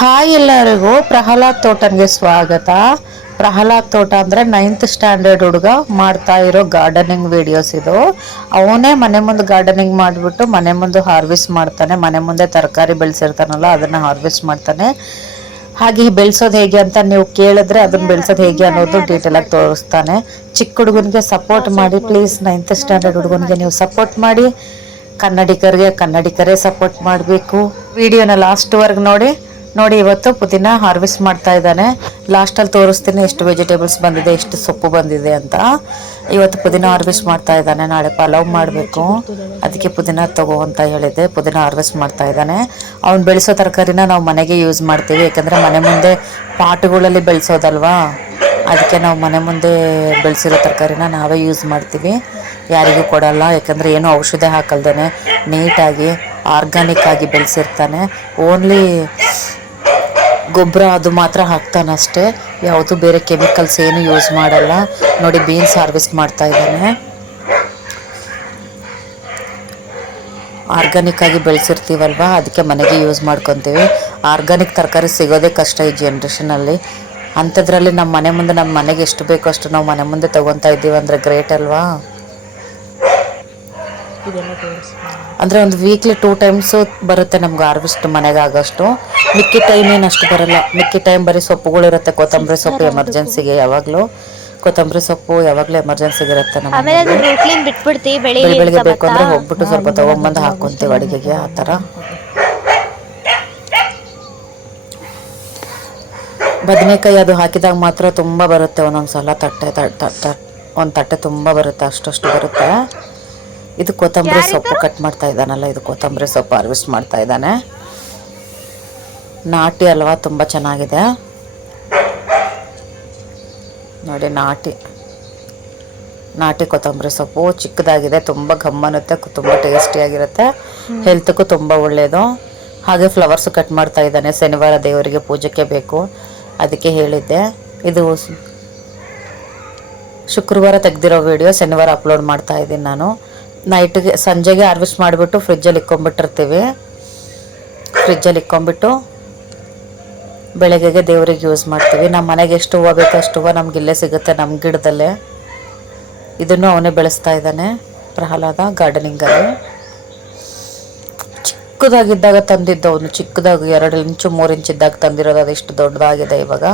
Hi ಎಲ್ಲರಿಗೂ ಪ್ರಹ್ಲಾದ್ ತೋಟನ್ಗೆ ಸ್ವಾಗತ. ಪ್ರಹ್ಲಾದ್ ತೋಟ ಅಂದರೆ 9th ಸ್ಟ್ಯಾಂಡರ್ಡ್ ಹುಡುಗ ಮಾಡ್ತಾ ಇರೋ ಗಾರ್ಡನಿಂಗ್ ವಿಡಿಯೋಸ್ ಇದು. ಅವನೇ ಮನೆ ಮುಂದೆ ಗಾರ್ಡನಿಂಗ್ ಮಾಡಿಬಿಟ್ಟು ಮನೆ ಮುಂದೆ ಹಾರ್ವೆಸ್ಟ್ ಮಾಡ್ತಾನೆ. ಮನೆ ಮುಂದೆ ತರಕಾರಿ ಬೆಳೆಸಿರ್ತಾನಲ್ಲ ಅದನ್ನು ಹಾರ್ವೆಸ್ಟ್ ಮಾಡ್ತಾನೆ. ಹಾಗೆ ಬೆಳೆಸೋದು ಹೇಗೆ ಅಂತ ನೀವು ಕೇಳಿದ್ರೆ ಅದನ್ನ ಬೆಳೆಸೋದು ಹೇಗೆ ಅನ್ನೋದು ಡೀಟೇಲ್ ಆಗಿ ತೋರಿಸ್ತಾನೆ. ಚಿಕ್ಕ ಹುಡುಗನಿಗೆ ಸಪೋರ್ಟ್ ಮಾಡಿ ಪ್ಲೀಸ್. 9th ಸ್ಟ್ಯಾಂಡರ್ಡ್ ಹುಡುಗನಿಗೆ ನೀವು ಸಪೋರ್ಟ್ ಮಾಡಿ. ಕನ್ನಡಿಗರೇ ಸಪೋರ್ಟ್ ಮಾಡಬೇಕು. ವಿಡಿಯೋನ ಲಾಸ್ಟ್ವರೆಗೆ ನೋಡಿ. ಇವತ್ತು ಪುದೀನ ಹಾರ್ವೆಸ್ಟ್ ಮಾಡ್ತಾ ಇದ್ದಾನೆ. ಲಾಸ್ಟಲ್ಲಿ ತೋರಿಸ್ತೀನಿ ಎಷ್ಟು ವೆಜಿಟೇಬಲ್ಸ್ ಬಂದಿದೆ, ಎಷ್ಟು ಸೊಪ್ಪು ಬಂದಿದೆ ಅಂತ. ಇವತ್ತು ಪುದೀನ ಹಾರ್ವೆಸ್ಟ್ ಮಾಡ್ತಾ ಇದ್ದಾನೆ. ನಾಳೆ ಪಲಾವ್ ಮಾಡಬೇಕು, ಅದಕ್ಕೆ ಪುದೀನ ತಗೋ ಅಂತ ಹೇಳಿದ್ದೆ. ಪುದೀನ ಹಾರ್ವೆಸ್ಟ್ ಮಾಡ್ತಾ ಇದ್ದಾನೆ. ಅವ್ನು ಬೆಳೆಸೋ ತರಕಾರಿನ ನಾವು ಮನೆಗೆ ಯೂಸ್ ಮಾಡ್ತೀವಿ, ಯಾಕಂದರೆ ಮನೆ ಮುಂದೆ ಪಾಟ್ಗಳಲ್ಲಿ ಬೆಳೆಸೋದಲ್ವಾ. ಅದಕ್ಕೆ ನಾವು ಮನೆ ಮುಂದೆ ಬೆಳೆಸಿರೋ ತರಕಾರಿನ ನಾವೇ ಯೂಸ್ ಮಾಡ್ತೀವಿ, ಯಾರಿಗೂ ಕೊಡಲ್ಲ. ಯಾಕಂದರೆ ಏನೂ ಔಷಧಿ ಹಾಕಲ್ದೇ ನೀಟಾಗಿ ಆರ್ಗ್ಯಾನಿಕ್ ಆಗಿ ಬೆಳೆಸಿರ್ತಾನೆ. ಓನ್ಲಿ ಗೊಬ್ಬರ ಅದು ಮಾತ್ರ ಹಾಕ್ತಾನಷ್ಟೇ, ಯಾವುದು ಬೇರೆ ಕೆಮಿಕಲ್ಸ್ ಏನು ಯೂಸ್ ಮಾಡಲ್ಲ. ನೋಡಿ ಬೀನ್ಸ್ ಹಾರ್ವೆಸ್ಟ್ ಮಾಡ್ತಾ ಇದ್ದಾನೆ. ಆರ್ಗ್ಯಾನಿಕ್ ಆಗಿ ಬೆಳೆಸಿರ್ತೀವಲ್ವ, ಅದಕ್ಕೆ ಮನೆಗೆ ಯೂಸ್ ಮಾಡ್ಕೊತೀವಿ. ಆರ್ಗ್ಯಾನಿಕ್ ತರಕಾರಿ ಸಿಗೋದೇ ಕಷ್ಟ ಈ ಜನ್ರೇಷನಲ್ಲಿ. ಅಂಥದ್ರಲ್ಲಿ ನಮ್ಮ ಮನೆ ಮುಂದೆ ನಮ್ಮ ಮನೆಗೆ ಎಷ್ಟು ಬೇಕೋ ಅಷ್ಟು ನಾವು ಮನೆ ಮುಂದೆ ತೊಗೊತಾ ಇದ್ದೀವಿ ಅಂದರೆ ಗ್ರೇಟ್ ಅಲ್ವಾ. ಅಂದರೆ ಒಂದು ವೀಕ್ಲಿ 2 ಟೈಮ್ಸು ಬರುತ್ತೆ ನಮ್ಗೆ ಹಾರ್ವೆಸ್ಟ್ ಮನೆಗೆ ಆಗೋಷ್ಟು. ಮಿಕ್ಕಿ ಟೈಮ್ ಏನು ಅಷ್ಟು ಬರಲ್ಲ. ಮಿಕ್ಕಿ ಟೈಮ್ ಬರೀ ಸೊಪ್ಪುಗಳಿರುತ್ತೆ. ಕೊತ್ತಂಬರಿ ಸೊಪ್ಪು ಎಮರ್ಜೆನ್ಸಿಗೆ ಯಾವಾಗಲೂ, ಕೊತ್ತಂಬರಿ ಸೊಪ್ಪು ಯಾವಾಗಲೂ ಎಮರ್ಜೆನ್ಸಿಗೆ ಇರುತ್ತೆ ನಮ್ಮ ಬೆಳಿಗ್ಗೆ ಬೇಕು ಅಂದರೆ ಹೋಗ್ಬಿಟ್ಟು ಸ್ವಲ್ಪ ತೊಗೊಂಬಂದು ಹಾಕ್ಕೊತೀವಿ ಅಡುಗೆಗೆ. ಆ ಥರ ಬದನೆಕಾಯಿ ಅದು ಹಾಕಿದಾಗ ಮಾತ್ರ ತುಂಬ ಬರುತ್ತೆ. ಒಂದೊಂದು ಸಲ ಒಂದು ತಟ್ಟೆ ತುಂಬ ಬರುತ್ತೆ, ಅಷ್ಟು ಬರುತ್ತೆ. ಇದು ಕೊತ್ತಂಬರಿ ಸೊಪ್ಪು ಕಟ್ ಮಾಡ್ತಾ ಇದ್ದಾನಲ್ಲ, ಇದು ಕೊತ್ತಂಬರಿ ಸೊಪ್ಪು ಹಾರ್ವೆಸ್ಟ್ ಮಾಡ್ತಾ ಇದ್ದಾನೆ. ನಾಟಿ ಅಲ್ವಾ, ತುಂಬ ಚೆನ್ನಾಗಿದೆ ನೋಡಿ. ನಾಟಿ ಕೊತ್ತಂಬರಿ ಸೊಪ್ಪು ಚಿಕ್ಕದಾಗಿದೆ, ತುಂಬ ಗಮ್ಮನುತ್ತೆ, ತುಂಬ ಟೇಸ್ಟಿಯಾಗಿರುತ್ತೆ, ಹೆಲ್ತ್ಗೂ ತುಂಬ ಒಳ್ಳೆಯದು. ಹಾಗೆ ಫ್ಲವರ್ಸು ಕಟ್ ಮಾಡ್ತಾ ಇದ್ದಾನೆ. ಶನಿವಾರ ದೇವರಿಗೆ ಪೂಜೆಗೆ ಬೇಕು, ಅದಕ್ಕೆ ಹೇಳಿದ್ದೆ. ಇದು ಶುಕ್ರವಾರ ತೆಗೆದಿರೋ ವಿಡಿಯೋ ಶನಿವಾರ ಅಪ್ಲೋಡ್ ಮಾಡ್ತಾ ಇದ್ದೀನಿ ನಾನು. ಸಂಜೆಗೆ ಹಾರ್ವೆಸ್ಟ್ ಮಾಡಿಬಿಟ್ಟು ಫ್ರಿಜ್ಜಲ್ಲಿ ಇಕ್ಕೊಂಬಿಟ್ಟಿರ್ತೀವಿ. ಫ್ರಿಜ್ಜಲ್ಲಿ ಇಕ್ಕೊಂಬಿಟ್ಟು ಬೆಳಗ್ಗೆಗೆ ದೇವರಿಗೆ ಯೂಸ್ ಮಾಡ್ತೀವಿ. ನಮ್ಮ ಮನೆಗೆ ಎಷ್ಟು ಹೂವು ಬೇಕೋ ಅಷ್ಟು ಹೂವು ನಮ್ಗೆ ಇಲ್ಲೇ ಸಿಗುತ್ತೆ, ನಮ್ಮ ಗಿಡದಲ್ಲೇ. ಇದನ್ನು ಅವನೇ ಬೆಳೆಸ್ತಾ ಇದ್ದಾನೆ, ಪ್ರಹ್ಲಾದ ಗಾರ್ಡನಿಂಗಲ್ಲಿ. ಚಿಕ್ಕದಾಗಿದ್ದಾಗ ತಂದಿದ್ದ ಅವನು, ಚಿಕ್ಕದಾಗಿ 2 ಇಂಚು 3 ಇಂಚ್ ಇದ್ದಾಗ ತಂದಿರೋದು, ಅದು ಇಷ್ಟು ದೊಡ್ಡದಾಗಿದೆ ಇವಾಗ.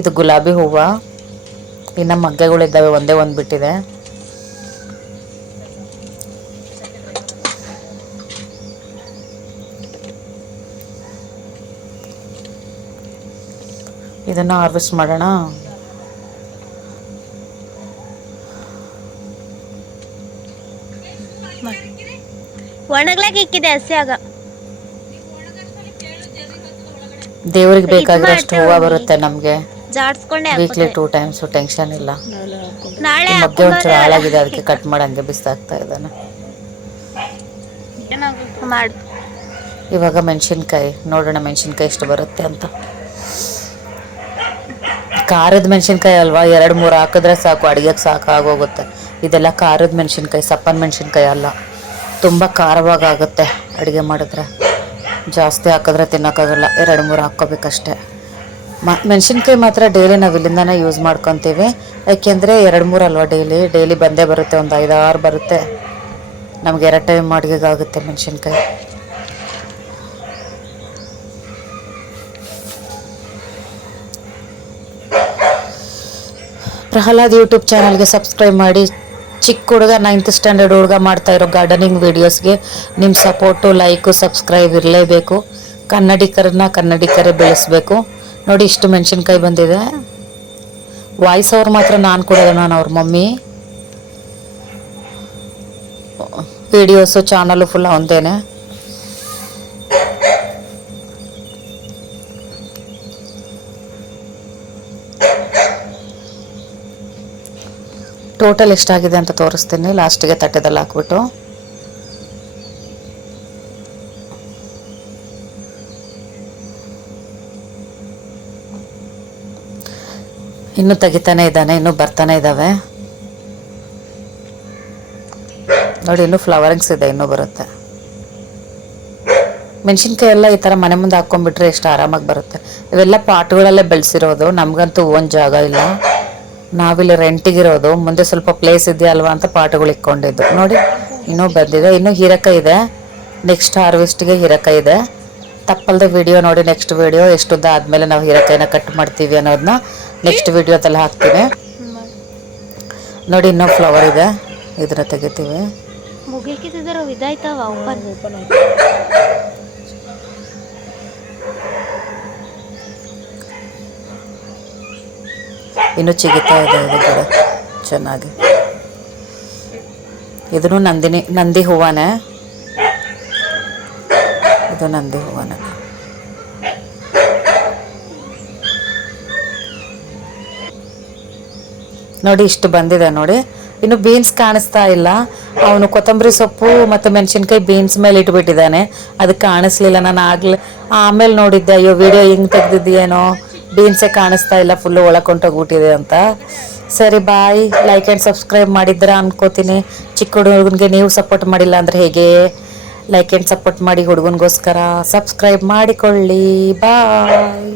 ಇದು ಗುಲಾಬಿ ಹೂವು. ಇನ್ನು ಮಗ್ಗೆಗಳಿದ್ದಾವೆ, ಒಂದೇ ಒಂದು ಬಿಟ್ಟಿದೆ. ಇದನ್ನು ಹಾರ್ವೆಸ್ಟ್ ಮಾಡೋಣ. ದೇವ್ರಿಗೆ ಬೇಕಾಗಿರೋಷ್ಟು ಹೂವು ಬರುತ್ತೆ ನಮಗೆ ವೀಕ್ಲಿ 2 ಟೈಮ್ಸ್. ಟೆನ್ಷನ್ ಇಲ್ಲ. ಮಗ್ಗೆ ಒಂಚೂರು ಹಾಳಾಗಿದೆ, ಅದಕ್ಕೆ ಕಟ್ ಮಾಡಂಗೆ ಬಿಸಾಕ್ತಾ ಇದ್ದಾನೆ. ಇವಾಗ ಮೆಣಸಿನ್ಕಾಯಿ ನೋಡೋಣ, ಮೆಣಸಿನ್ಕಾಯಿ ಎಷ್ಟು ಬರುತ್ತೆ ಅಂತ. ಖಾರದ ಮೆಣಸಿನ್ಕಾಯಿ ಅಲ್ವಾ, 2-3 ಹಾಕಿದ್ರೆ ಸಾಕು, ಅಡುಗೆಗೆ ಸಾಕಾಗೋಗುತ್ತೆ. ಇದೆಲ್ಲ ಖಾರದ ಮೆಣಸಿನ್ಕಾಯಿ, ಸಪ್ಪನ ಮೆಣಸಿನ್ಕಾಯಿ ಅಲ್ಲ. ತುಂಬ ಖಾರವಾಗುತ್ತೆ ಅಡುಗೆ ಮಾಡಿದ್ರೆ. ಜಾಸ್ತಿ ಹಾಕಿದ್ರೆ ತಿನ್ನೋಕ್ಕಾಗಲ್ಲ, 2-3 ಹಾಕ್ಕೋಬೇಕಷ್ಟೆ. ಮೆಣಸಿನ್ಕಾಯಿ ಮಾತ್ರ ಡೈಲಿ ನಾವು ಇಲ್ಲಿಂದನೇ ಯೂಸ್ ಮಾಡ್ಕೊತೀವಿ, ಯಾಕೆಂದರೆ 2-3 ಅಲ್ವಾ ಡೈಲಿ ಬಂದೇ ಬರುತ್ತೆ. ಒಂದು 5-6 ಬರುತ್ತೆ ನಮ್ಗೆ. 2 ಟೈಮ್ ಅಡುಗೆಗಾಗುತ್ತೆ ಮೆಣಸಿನ್ಕಾಯಿ. ಪ್ರಹ್ಲಾದ್ ಯೂಟ್ಯೂಬ್ ಚಾನಲ್ಗೆ ಸಬ್ಸ್ಕ್ರೈಬ್ ಮಾಡಿ. ಚಿಕ್ಕ ಹುಡುಗ 9th ಸ್ಟ್ಯಾಂಡರ್ಡ್ ಹುಡುಗ ಮಾಡ್ತಾ ಇರೋ ಗಾರ್ಡನಿಂಗ್ ವೀಡಿಯೋಸ್ಗೆ ನಿಮ್ಮ ಸಪೋರ್ಟು, ಲೈಕು, ಸಬ್ಸ್ಕ್ರೈಬ್ ಇರಲೇಬೇಕು. ಕನ್ನಡಿಗರೇ ಬೆಳೆಸಬೇಕು. ನೋಡಿ ಇಷ್ಟು ಮೆಣಸಿನ್ಕಾಯಿ ಬಂದಿದೆ. ವಾಯ್ಸ್ ಅವ್ರು ಮಾತ್ರ ನಾನು ಕೊಡೋದು, ನಾನು ಅವ್ರ ಮಮ್ಮಿ. ವೀಡಿಯೋಸು ಚಾನಲು ಫುಲ್ ಅವಂದೇನೆ. ಟೋಟಲ್ ಎಷ್ಟಾಗಿದೆ ಅಂತ ತೋರಿಸ್ತೀನಿ ಲಾಸ್ಟಿಗೆ ತಟ್ಟೆದಲ್ಲಿ ಹಾಕ್ಬಿಟ್ಟು. ಇನ್ನೂ ತೆಗಿತಾನೆ ಇದ್ದಾನೆ, ಇನ್ನೂ ಬರ್ತಾನೆ ಇದ್ದಾವೆ ನೋಡಿ. ಇನ್ನೂ ಫ್ಲವರಿಂಗ್ಸ್ ಇದೆ, ಇನ್ನೂ ಬರುತ್ತೆ. ಮೆಣಸಿನ್ಕಾಯಿ ಎಲ್ಲ ಈ ಥರ ಮನೆ ಮುಂದೆ ಹಾಕ್ಕೊಂಡ್ಬಿಟ್ರೆ ಎಷ್ಟು ಆರಾಮಾಗಿ ಬರುತ್ತೆ. ಇವೆಲ್ಲ ಪಾಟ್ಗಳಲ್ಲೇ ಬೆಳೆಸಿರೋದು, ನಮಗಂತೂ ಓನ್ ಜಾಗ ಇಲ್ಲ, ನಾವಿಲ್ಲಿ ರೆಂಟಿಗಿರೋದು. ಮುಂದೆ ಸ್ವಲ್ಪ ಪ್ಲೇಸ್ ಇದೆಯಲ್ವಾ ಅಂತ ಪಾಟ್ಗಳು ಇಕ್ಕೊಂಡಿದ್ದು. ನೋಡಿ ಇನ್ನೂ ಬಂದಿದೆ, ಇನ್ನೂ ಹೀರೆಕಾಯಿ ಇದೆ. ನೆಕ್ಸ್ಟ್ ಹಾರ್ವೆಸ್ಟಿಗೆ ಹೀರೆಕಾಯಿ ಇದೆ. ತಪ್ಪಲ್ದೆ ವಿಡಿಯೋ ನೋಡಿ. ನೆಕ್ಸ್ಟ್ ವಿಡಿಯೋ ಎಷ್ಟುದ್ದ ಆದಮೇಲೆ ನಾವು ಹೀರೆಕಾಯಿನ ಕಟ್ ಮಾಡ್ತೀವಿ ಅನ್ನೋದನ್ನ ನೆಕ್ಸ್ಟ್ ವಿಡಿಯೋದಲ್ಲಿ ಹಾಕ್ತೀನಿ. ನೋಡಿ ಇನ್ನೂ ಫ್ಲವರ್ ಇದೆ, ಇದನ್ನ ತೆಗಿತೀವಿ. ಇನ್ನೂ ಚಿಗಿತಾ ಇದೆ ಇದು ಗಿಡ ಚೆನ್ನಾಗಿ. ಇದನ್ನು ನಂದಿ ಹೂವನೇ, ಇದು ನಂದಿ ಹೂವನೇ. ನೋಡಿ ಇಷ್ಟು ಬಂದಿದೆ ನೋಡಿ. ಇನ್ನು ಬೀನ್ಸ್ ಕಾಣಿಸ್ತಾ ಇಲ್ಲ. ಅವನು ಕೊತ್ತಂಬರಿ ಸೊಪ್ಪು ಮತ್ತು ಮೆಣಸಿನ್ಕಾಯಿ ಬೀನ್ಸ್ ಮೇಲೆ ಇಟ್ಬಿಟ್ಟಿದ್ದಾನೆ, ಅದಕ್ಕೆ ಕಾಣಿಸ್ಲಿಲ್ಲ. ನಾನು ಆಮೇಲೆ ನೋಡಿದ್ದೆ, ಅಯ್ಯೋ ವಿಡಿಯೋ ಹಿಂಗೆ ತೆಗ್ದಿದ್ದೀಯೇನೋ, ಬೀನ್ಸೇ ಕಾಣಿಸ್ತಾ ಇಲ್ಲ, ಫುಲ್ಲು ಒಳಕೊಂಡೋಗ್ಬಿಟ್ಟಿದೆ ಅಂತ. ಸರಿ ಬಾಯ್. ಲೈಕ್ ಆ್ಯಂಡ್ ಸಬ್ಸ್ಕ್ರೈಬ್ ಮಾಡಿದ್ದೀರಾ ಅನ್ಕೋತೀನಿ. ಚಿಕ್ಕ ಹುಡುಗನಿಗೆ ನೀವು ಸಪೋರ್ಟ್ ಮಾಡಿಲ್ಲ ಅಂದರೆ ಹೇಗೆ? ಲೈಕ್ ಆ್ಯಂಡ್ ಸಪೋರ್ಟ್ ಮಾಡಿ ಹುಡುಗನಿಗೋಸ್ಕರ ಸಬ್ಸ್ಕ್ರೈಬ್ ಮಾಡಿಕೊಳ್ಳಿ. ಬಾಯ್.